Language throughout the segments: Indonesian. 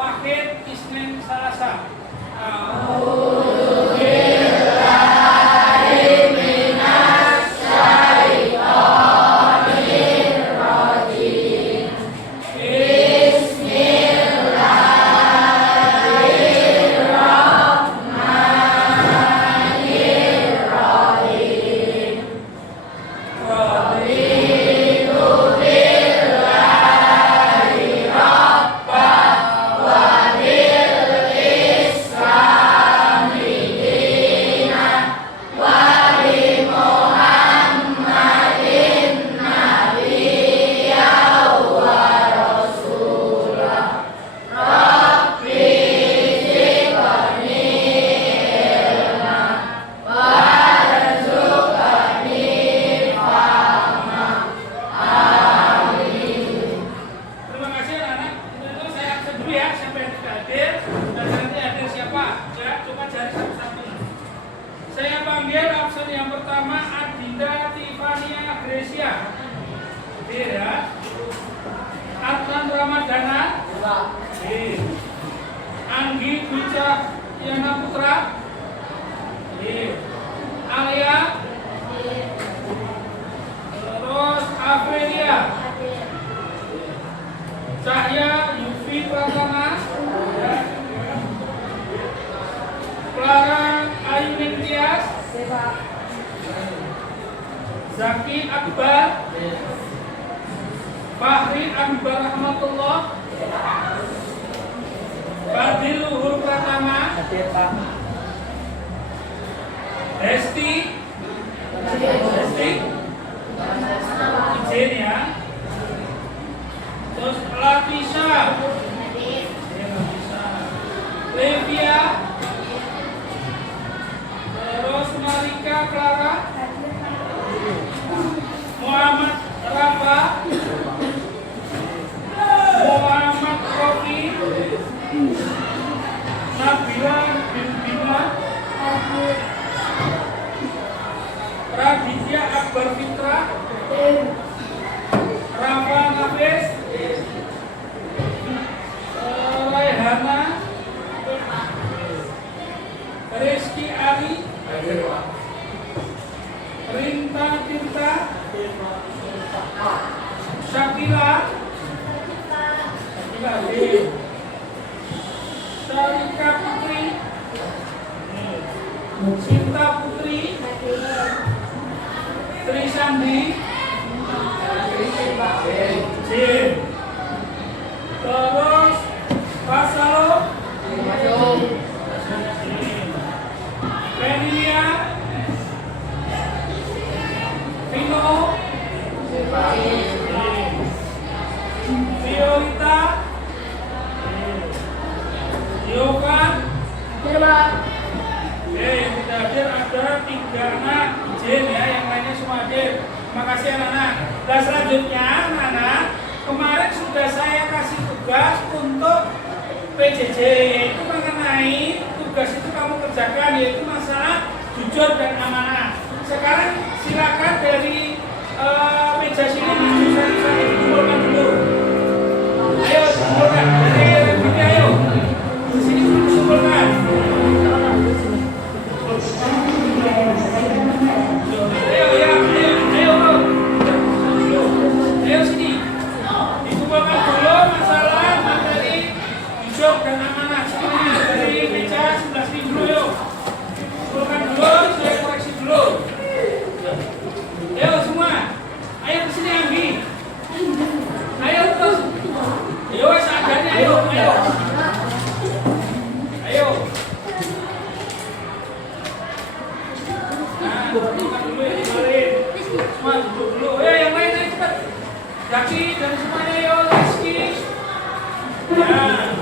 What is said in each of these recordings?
Wahid, Isnin, Salasa. Anggi Wicak Yana Putra, Alia, terus Aprilia, Cahya Yufi Pratama, Clara Ayuning Tias, Zaki Akbar, Fahri Akbar Rahmatullah, Fadil Luhur Pratama, Hesti, izin ya. Terus Latisha, Levia, terus Marika Clara, Muhammad Rafa, Muhammad Rofi, Nabila Bilbina, Raditya Akbar Fitra, Rafa Nafis, Raihana, Rizky Ali, Rinta Tirta, Shakila, Sarika Putri, Sinta Putri, Trisandi, terus Pasalo, Penia, Vino, Violita, Yokan. Yang tidak hadir ada 3 anak izin ya, yang lainnya semua hadir. Terima kasih anak-anak. Dan selanjutnya anak-anak, kemarin sudah saya kasih tugas untuk PJJ, yaitu mengenai tugas itu kamu kerjakan, yaitu masalah jujur dan amanah. Sekarang silakan dari meja sini bisa dikumpulkan dulu. Ayo kumpulkan dari ini, ayo di sini kumpulkan. Ayo sini dikumpulkan dulu masalah materi jujur dan amanah semuanya dari meja sebelah sini dulu. Yuk kumpulkan dulu, saya koreksi dulu. Ayo semua, ayo ke sini Anggi. Ayo terus. Ayo seadanya, ayo. Ayo. Nah, kumpulkan dulu ya, tinggalin. Semua duduk dulu. Ayo yang lain ayo cepat. Jaki dan semuanya, ayo Rizky. Nah.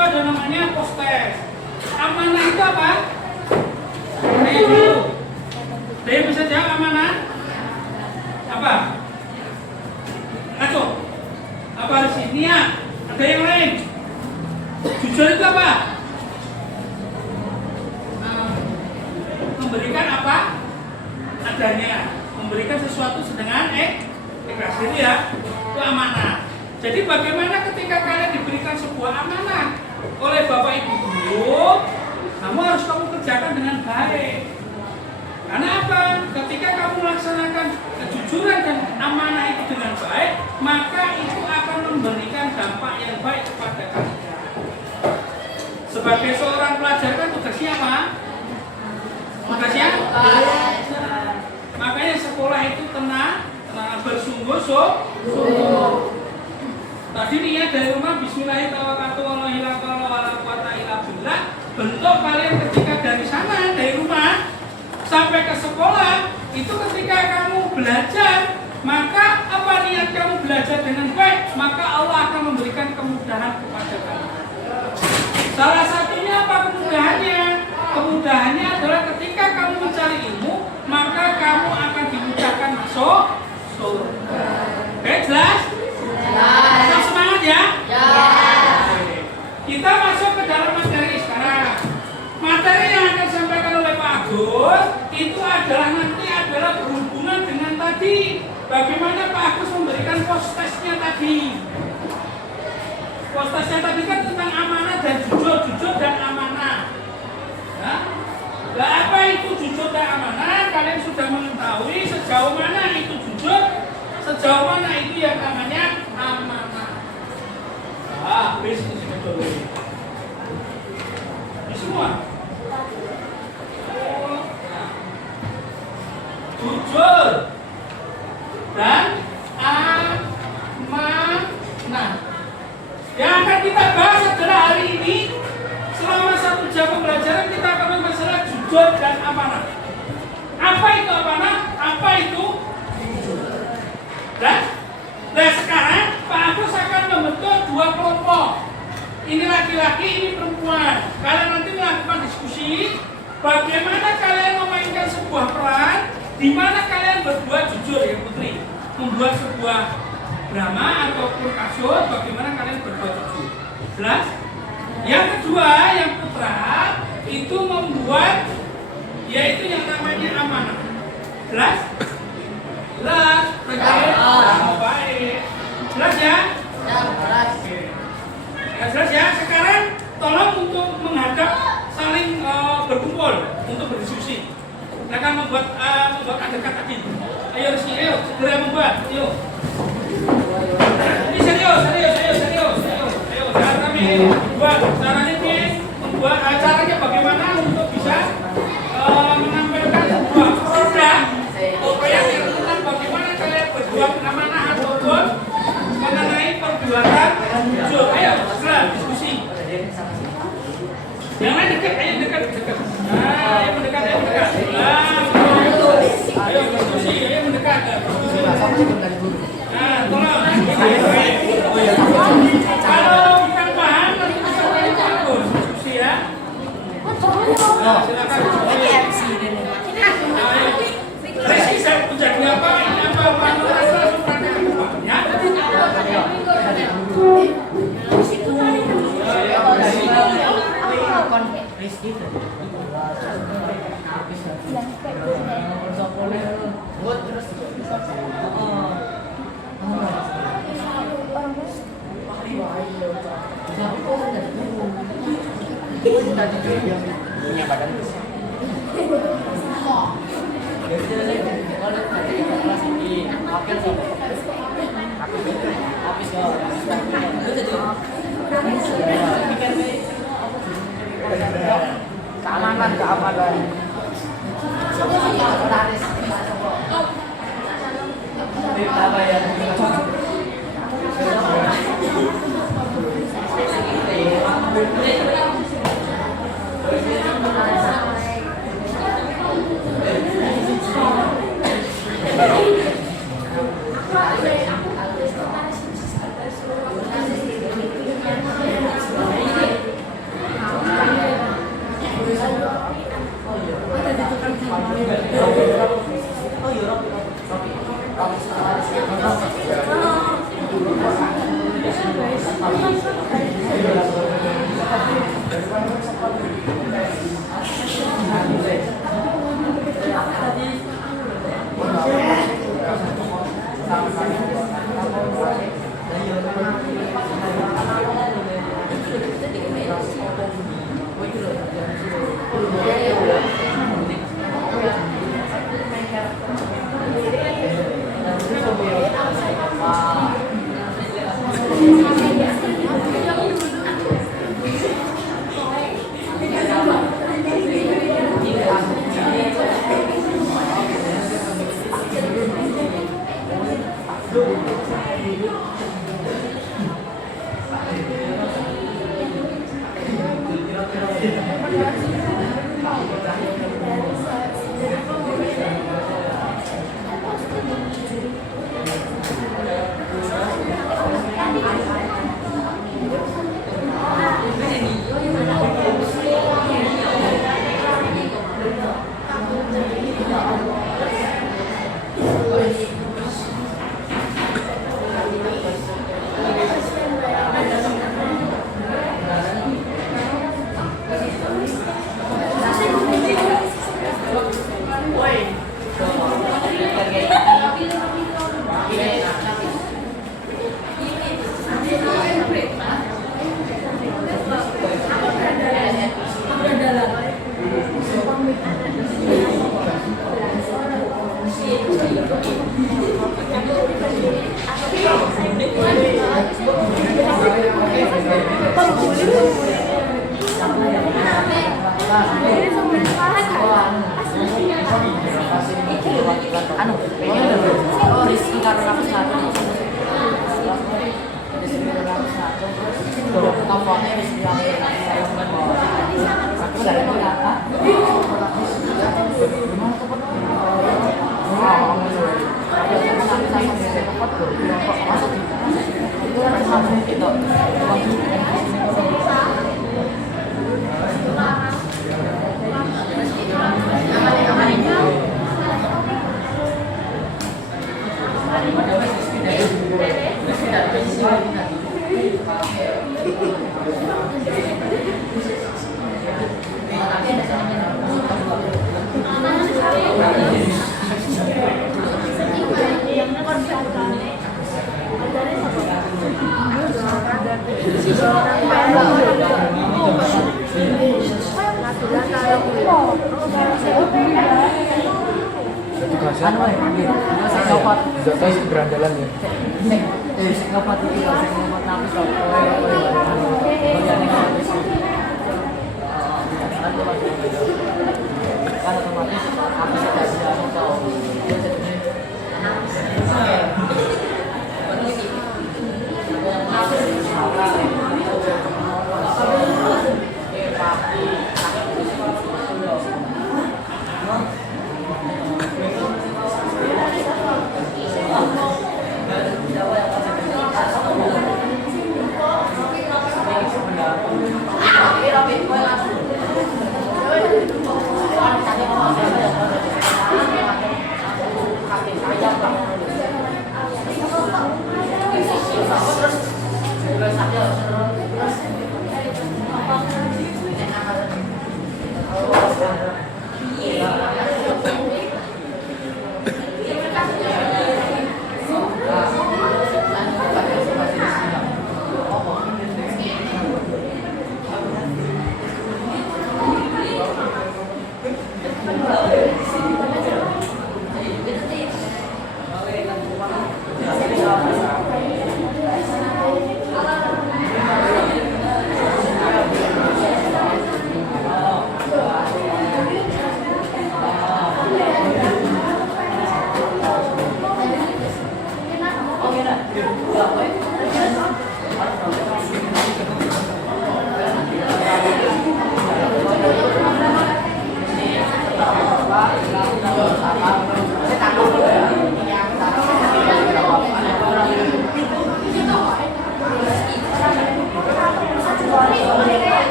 ada namanya postes. Amanah itu apa? Ayo dulu. Saya bisa jawab amanah? Apa? Ngaco? Apa harus ini ya? Ada yang lain? Jujur itu apa? Memberikan apa? Adanya. Memberikan sesuatu sedangkan ikhlas itu ya. Itu amanah. Jadi bagaimana ketika kalian diberikan sebuah amanah oleh Bapak Ibu guru, kamu harus kerjakan dengan baik. Karena apa? Ketika kamu melaksanakan kejujuran dan amanah itu dengan baik, maka itu akan memberikan dampak yang baik kepada kalian. Sebagai seorang pelajar kan tugasnya apa? Tugasnya? Makanya sekolah itu tenang bersungguh-sungguh. Tadi niat dari rumah Bismillahirrahmanirrahim. Bentuk kalian ketika dari sana, dari rumah sampai ke sekolah, itu ketika kamu belajar, maka apa niat kamu belajar dengan baik, maka Allah akan memberikan kemudahan kepada kamu. Salah satunya apa kemudahannya? Kemudahannya adalah ketika kamu mencari ilmu, maka kamu akan dimudahkan masuk surga. Oke, jelas? Jelas. Semangat ya? Ya. Kita masuk ke dalam materi sekarang. Materi yang akan disampaikan oleh Pak Agus itu adalah berhubungan dengan tadi. Bagaimana Pak Agus memberikan postesnya tadi. Postesnya tadi kan tentang amanah dan jujur dan amanah. Ya? Nah, apa itu jujur dan amanah? Kalian sudah mengetahui sejauh mana itu jujur, sejauh mana itu yang namanya amanah. Habis itu betul. Ini semua. Jujur dan amanah. Yang akan kita bahas adalah hari ini selama 1 jam pembelajaran kita akan membahas masalah jujur dan amanah. Apa itu amanah? Apa itu jujur? Nah sekarang Pak Agus akan membentuk 2 kelompok. Ini laki-laki, ini perempuan. Kalian nanti melakukan diskusi bagaimana kalian memainkan sebuah peran di mana kalian berdua jujur ya putri, membuat sebuah drama ataupun kasus, bagaimana kalian berdua jujur. Jelas? Yang kedua, yang putra itu membuat yaitu yang namanya amanah. Jelas? Jelas? Baik. Jelas ya? Jelas. Ya, jelas ya. Sekarang tolong untuk menghadap saling berkumpul untuk berdiskusi. Mereka membuat adegan tadi. Ayo segera membuat. Ayo. Ini serius. Jangan kami buat caranya membuat caranya bagaimana untuk bisa menampilkan sebuah produk yang tentang bagaimana kalian berbuat amanah ataupun mengenai perbuatan jujur. Ayo segera diskusi. Yang lain dekat. Nah, ayo mendekat. Ayo diskusi, ayo mendekat. Nah, tolong. Kalau kita paham nanti bisa berikut diskusi ya. Silakan. Rizky saya menjadi apa? Ini apa? Langsung praktek ya. Rizky. Punya badan keamanan. Anu, oh Rizky karena aku satu teleponnya Rizky aku dari apa? Berandalan ya.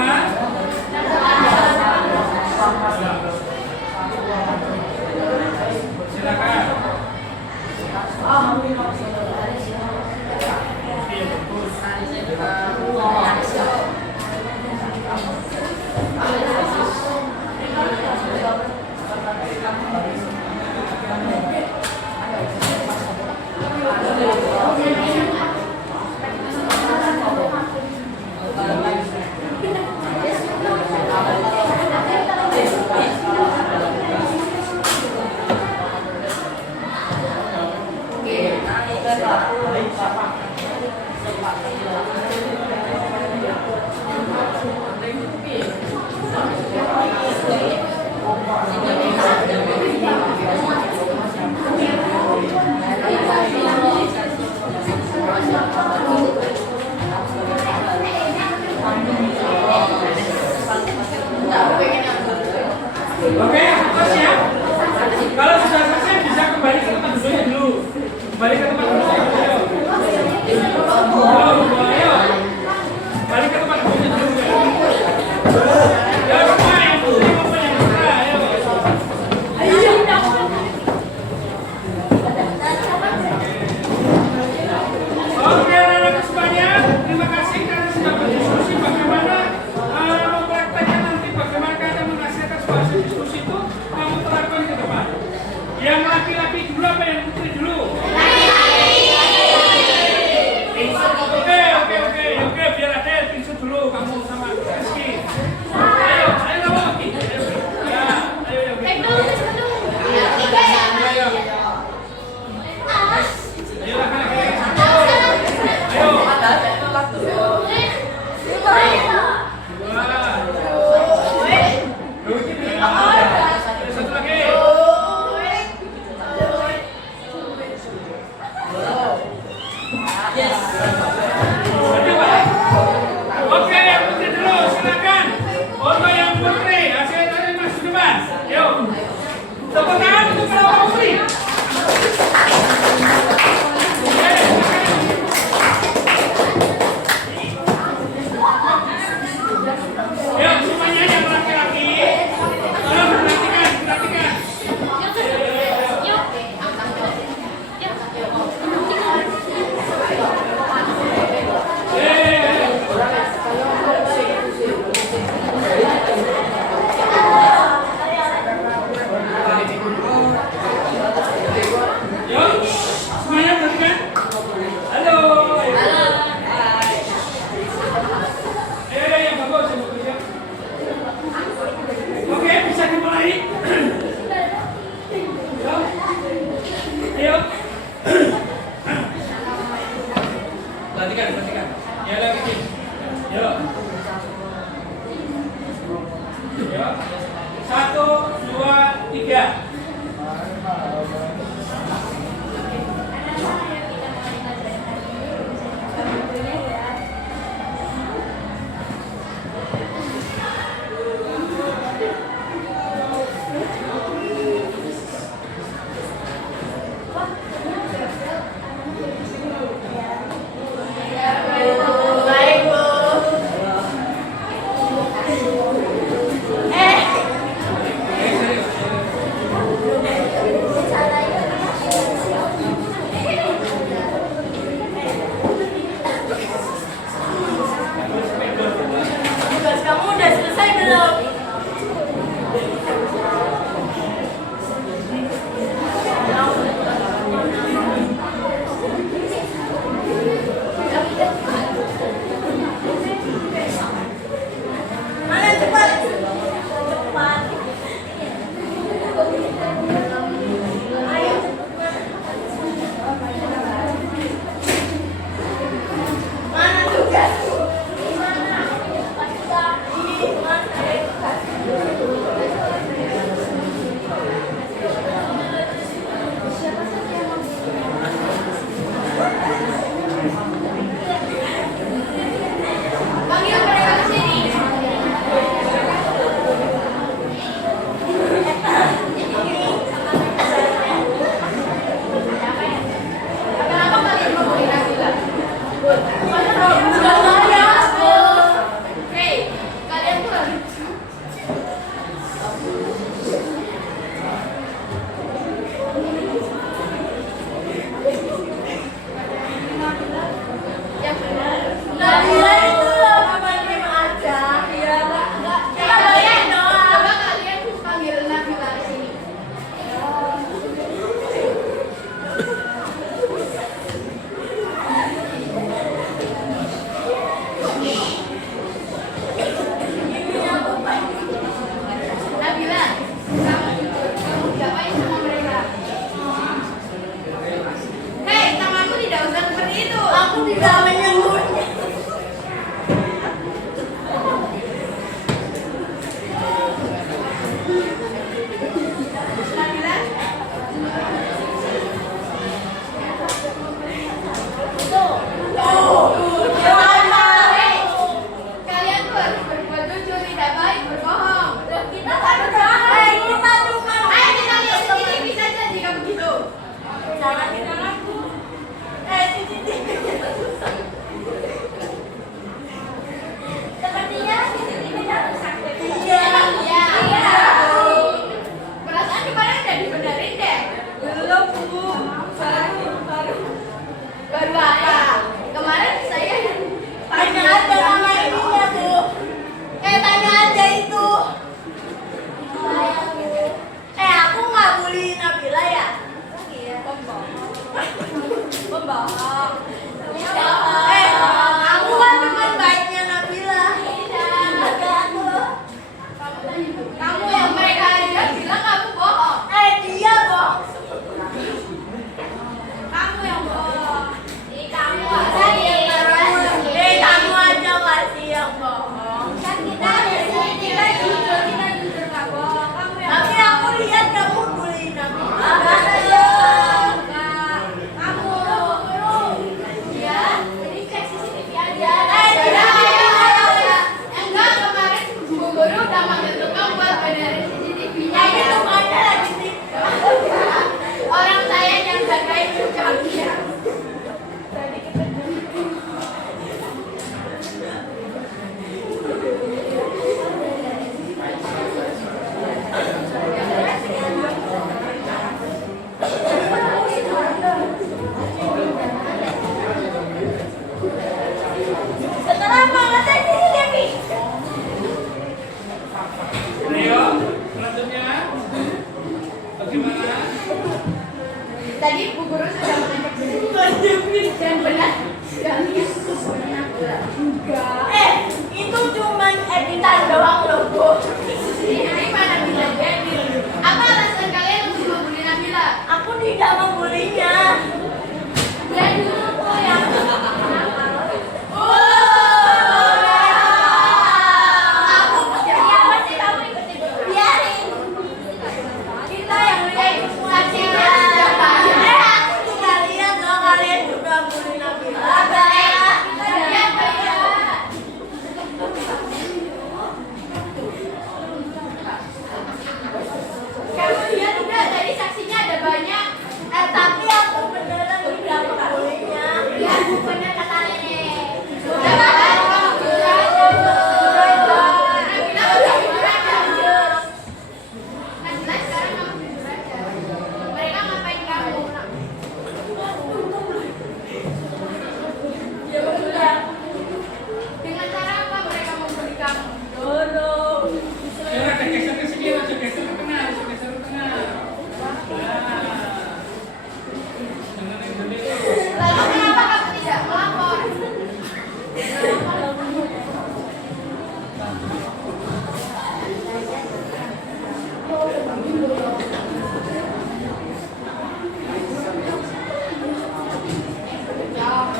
Mas? Silakan. Oke, terus ya. Kalau sudah selesai bisa kembali ke tempat duduknya dulu. Kembali ke tempat duduknya dulu. Ayo. Ayo. Balik ke tempat duduknya dulu. Ya, semua yang putih maupun yang putra. Ayo. Oke, anak-anak semuanya, terima kasih karena sudah berdiskusi bagaimana mempraktekkan nanti bagaimana kita menghasilkan sebuah diskusi itu kamu terapkan ke depan. Yang laki-laki dulu apa yang putri dulu? Oke, biar ada pinsu dulu kamu sama Rizky. Ayo kamu lagi. Ya, ayo. Satu lagi. Oke, yang putri dulu, silakan. Untuk yang putri, hasil dari Mas depan. Yuk. Tepuk tangan untuk para putri. Yuk, semuanya yang laki-laki. Tolong perhatikan. Yuk, semuanya perhatikan. Halo. Yang bagus. Oke, bisa dimulai. Ayo. Perhatikan. Ya lagi. Yuk. 1, 2, 3.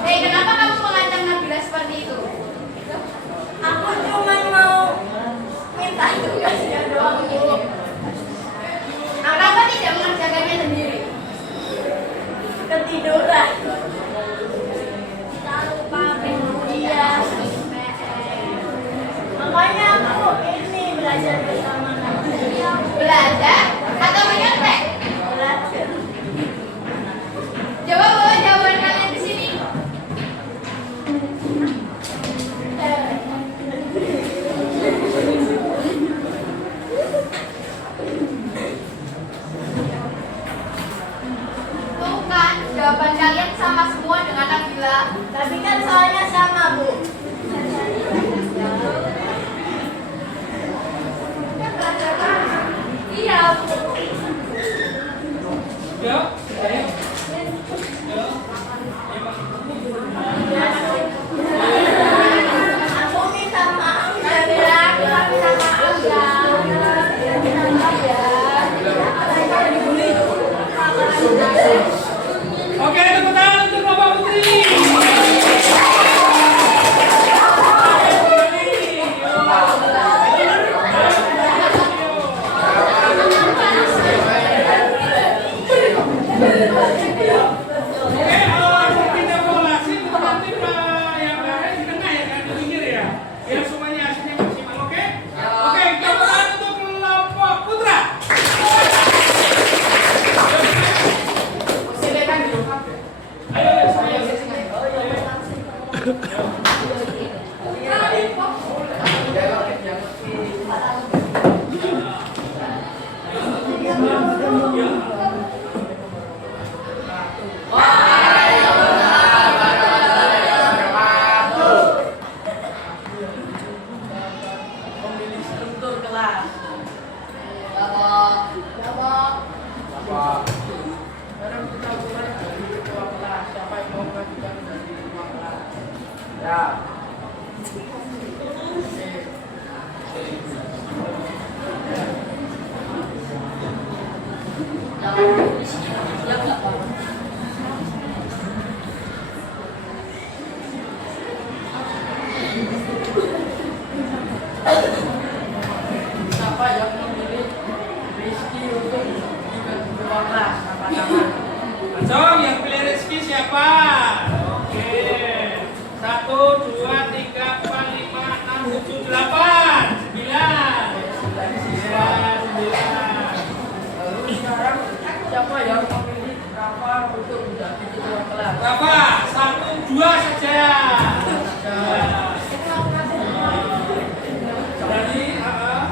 Hei, kenapa kamu mengancam Nabila seperti itu? Aku cuma mau minta tugasnya doang, Bu. Kenapa tidak mengerjakannya sendiri? Ketiduran. Tak lupa iya. Makanya aku ini belajar bersama kamu. Belajar atau menyontek? Belajar. Coba bawa jawaban kalian ke sini. Tuh kan, jawaban kalian sama semua dengan Nabila. Tapi kan soalnya sama, Bu. Iya, Bu. Yuk, ayo. Aku minta maaf ya, Nabila, kita minta maaf ya. Minta maaf ya. Oke, tepuk tangan untuk Bapak Putri. Kita evaluasi nanti yang lain di tengah ya, kan di pinggir ya. Biar semuanya hasilnya maksimal, oke? Oke, tepuk tangan untuk kelompok Putra. Ayo, saya. Pemilih struktur kelas. Sekarang kita mulai dari ketua kelas. Siapa yang mau mengajukan dari ketua kelas? Ya. Siapa yang memilih Rizky untuk ikut ketua kelas? Nama-nama. Acong, yang pilih Rizky siapa? Oke. 1, 2, 3, 4, 5, 6, 7, 8, 9. Lalu sekarang siapa yang memilih Rafa untuk menjadi ketua kelas? Berapa? 1, 2 saja. Jadi,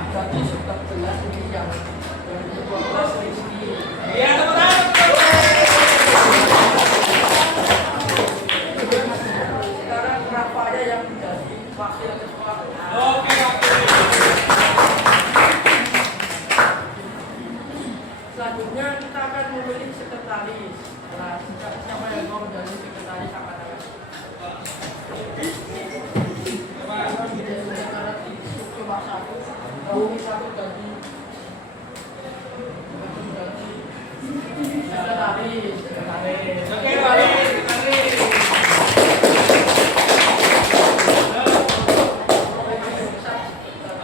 Jadi sudah jelas ini yang ketua kelas Rizky. ya teman-teman. Sekarang Rafa aja yang menjadi wakil ketua kelas. Oke, oke. Selanjutnya kita akan memilih sekretaris. Nah, siapa yang mau menjadi sekretaris angkat tangan? Cuma satu, mau satu jadi sekretaris. Oke, balik.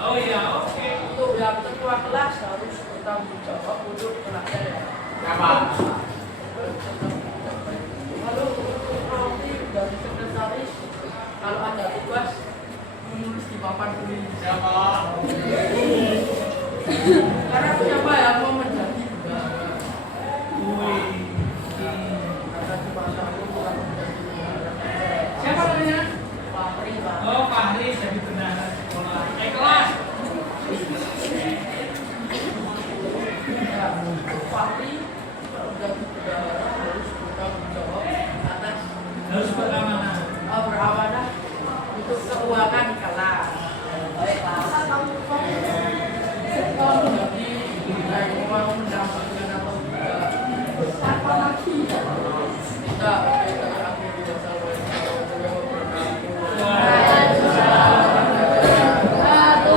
Oh iya, oke. Untuk yang ketua kelas harus bertanggung jawab untuk kelasnya ya. Lalu untuk Rofi dari sekretaris, kalau ada tugas menulis di papan tulis. Karena siapa yang mau menjadi juga? Karena cuma satu kurang menjadi juga. Siapa namanya? Fahri, Pak. Oh, Fahri jadi bendahara sekolah. Kelas. Ya, Fahri menjadi bendahara harus bertanggung jawab atas Harus beramanah. beramanah untuk keuangan kelas. Jadi saya mau mendapatkan atau tidak? Siapa lagi? Kita akhiri wassalamualaikum warahmatullahi wabarakatuh.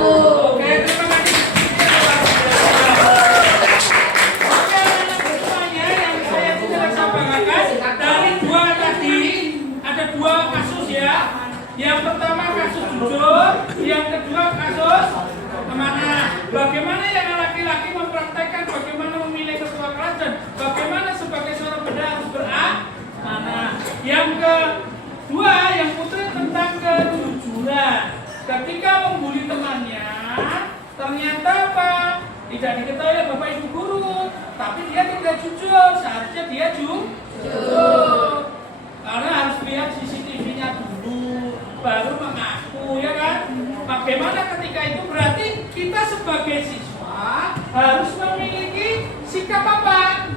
Bagaimana yang laki-laki mempraktekkan bagaimana memilih ketua kelas dan bagaimana sebagai seorang benda harus beramanah. Yang kedua, yang putri tentang kejujuran. Ketika membuli temannya, ternyata apa? Tidak diketahui oleh bapak ibu guru, tapi dia tidak jujur. Seharusnya dia jujur. Karena harus lihat CCTV-nya dulu, baru mengaku, ya kan? Bagaimana ketika itu berarti kita sebagai siswa harus memiliki sikap apa?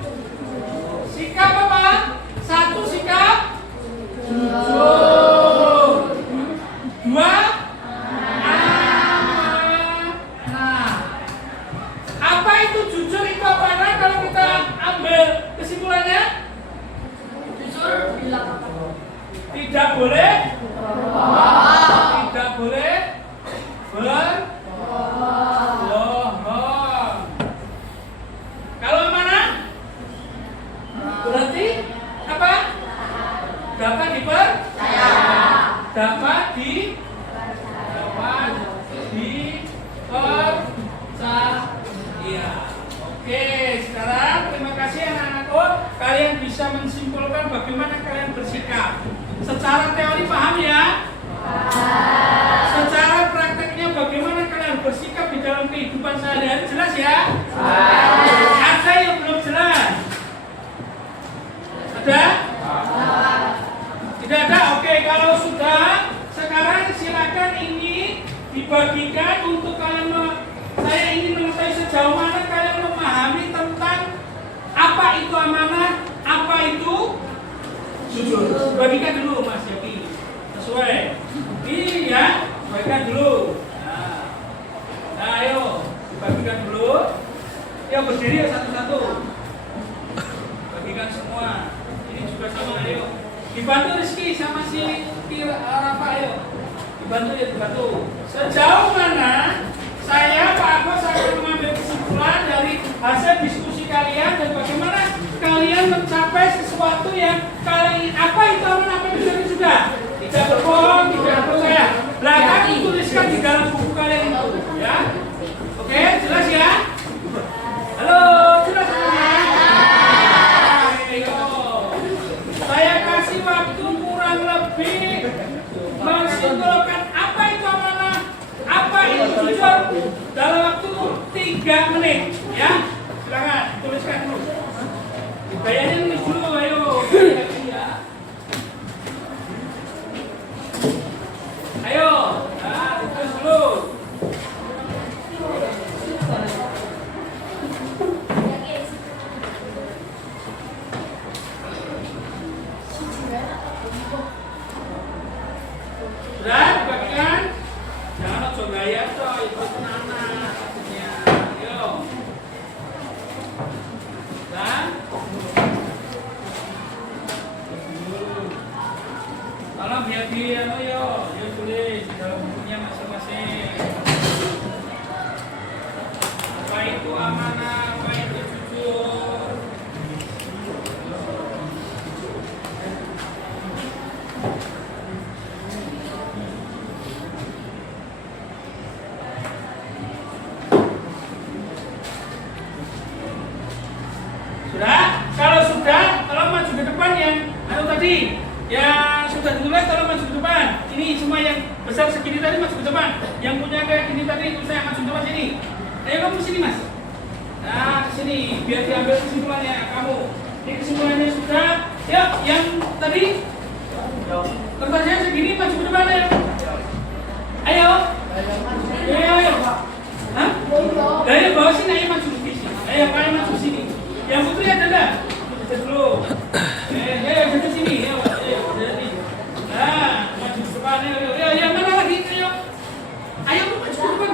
Sikap apa? Satu, sikap jujur. Dua, amanah. Apa itu jujur itu amanah? Kalau kita ambil kesimpulannya, Jujur bilang apa? tidak boleh berbohong. Kalau amanah berarti apa? Dapat dipercaya. Dapat dipercaya. Oke, sekarang terima kasih anak-anakku. Kalian bisa menyimpulkan bagaimana kalian bersikap. Secara teori paham ya? Secara prakteknya bagaimana kalian bersikap di dalam kehidupan sehari-hari, jelas ya? Ada yang belum jelas? Ada? Tidak ada? Oke, kalau sudah, sekarang silakan ini dibagikan untuk kalian. Saya ingin mengetahui sejauh mana kalian memahami tentang apa itu amanah, apa itu jujur. Bagikan dulu Mas Yogi, sesuai. Ini ya, bagikan dulu. Nah, ayo, bagikan dulu. Ya berdiri ya satu-satu. Bagikan semua. Ini juga sama, ayo. Dibantu Rizky sama si Rafa, ayo. Dibantu ya, dibantu. Sejauh mana saya Pak Agus akan mengambil kesimpulan dari hasil diskusi kalian dan bagaimana kalian mencapai sesuatu yang kalian apa itu amanah, apa itu juga tidak berbohong, tidak percaya. Belakang tuliskan di dalam buku kalian itu, ya. Oke, jelas ya? Halo, jelas semuanya? Ayo. Saya kasih waktu kurang lebih menyimpulkan apa itu amanah, apa itu jujur dalam waktu 3 menit, ya. Silakan tuliskan dulu. Kayaknya nulis dulu, ayo. Ayo, nah, tulis dulu. Sudah dibagikan? Jangan ojo gaya toh, itu anak. Ayo. Dan tolong biar di yo tulis di dalam bukunya masing-masing. Apa itu amanah, apa itu jujur. Sudah? Kalau sudah, tolong maju ke depan yang tadi. Yang sudah ditulis tolong maju ke depan. Ini semua yang besar segini tadi maju ke depan. Yang punya kayak gini tadi itu saya maju ke depan sini. Ayo kamu sini Mas. Nah kesini biar diambil kesimpulannya kamu. Ini kesimpulannya sudah. Yuk yang tadi kertasnya segini maju ke depan ya. Ayo. Ayo. Hah? Ayo bawa sini, ayo maju ke sini. Ayo kalian maju sini. Yang putri ada enggak? Dulu. Ayo ke sini. Ayo. Nah, maju ke depan. Ayo, yang mana lagi? Ayo. Ayo maju ke depan.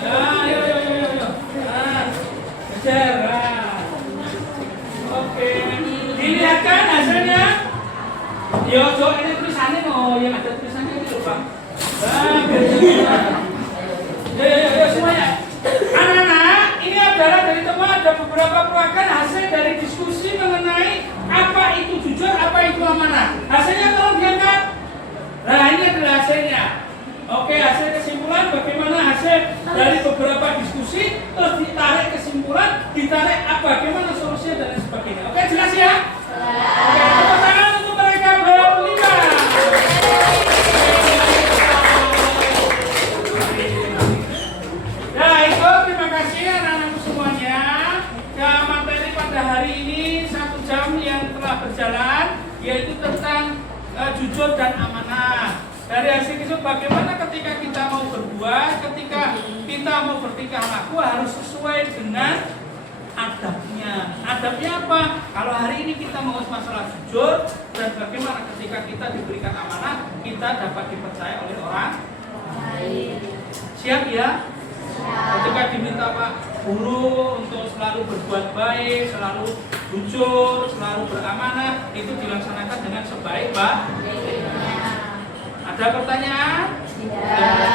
Ayo. Nah, kejar. Oke. Dilihatkan hasilnya. Yo, ini tulisannya no, yang ada tulisannya ini loh, Bang. Nah, dari beberapa diskusi, terus ditarik kesimpulan, ditarik bagaimana solusinya dan lain sebagainya. Oke, jelas ya? Oke, tepuk tangan untuk mereka berlima. Nah, itu terima kasih anak-anakku semuanya. Ya, materi pada hari ini 1 jam yang telah berjalan, yaitu tentang jujur dan amanah. Dari hasil itu bagaimana ketika kita mau berbuat, ketika kita mau bertingkah laku harus sesuai dengan adabnya. Adabnya apa? Kalau hari ini kita mau masalah jujur, dan bagaimana ketika kita diberikan amanah, kita dapat dipercaya oleh orang lain. Siap ya? Ketika diminta Pak Guru untuk selalu berbuat baik, selalu jujur, selalu beramanah, itu dilaksanakan dengan sebaik-baiknya. Ada pertanyaan?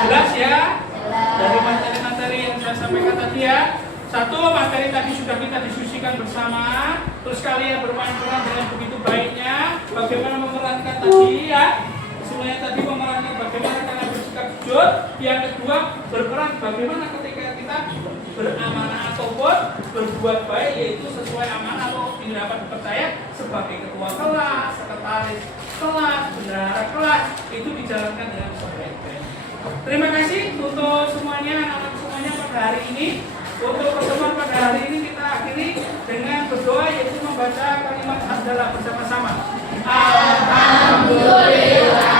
Jelas ya? Dari materi-materi yang saya sampaikan tadi ya. 1, materi tadi sudah kita diskusikan bersama. Terus kalian bermain peran dengan begitu baiknya. Bagaimana memerankan tadi ya? Semuanya tadi memerankan bagaimana kalian bersikap jujur. Yang kedua, berperan bagaimana ketika kita beramanah ataupun berbuat baik, yaitu sesuai amanah atau dapat dipercaya sebagai ketua kelas, sekretaris kelas, bendahara kelas, itu dijalankan dengan sebaik-baiknya. Terima kasih untuk semuanya, anak-anak semuanya pada hari ini. Untuk pertemuan pada hari ini kita akhiri dengan berdoa, yaitu membaca kalimat hamdalah bersama-sama. Alhamdulillah.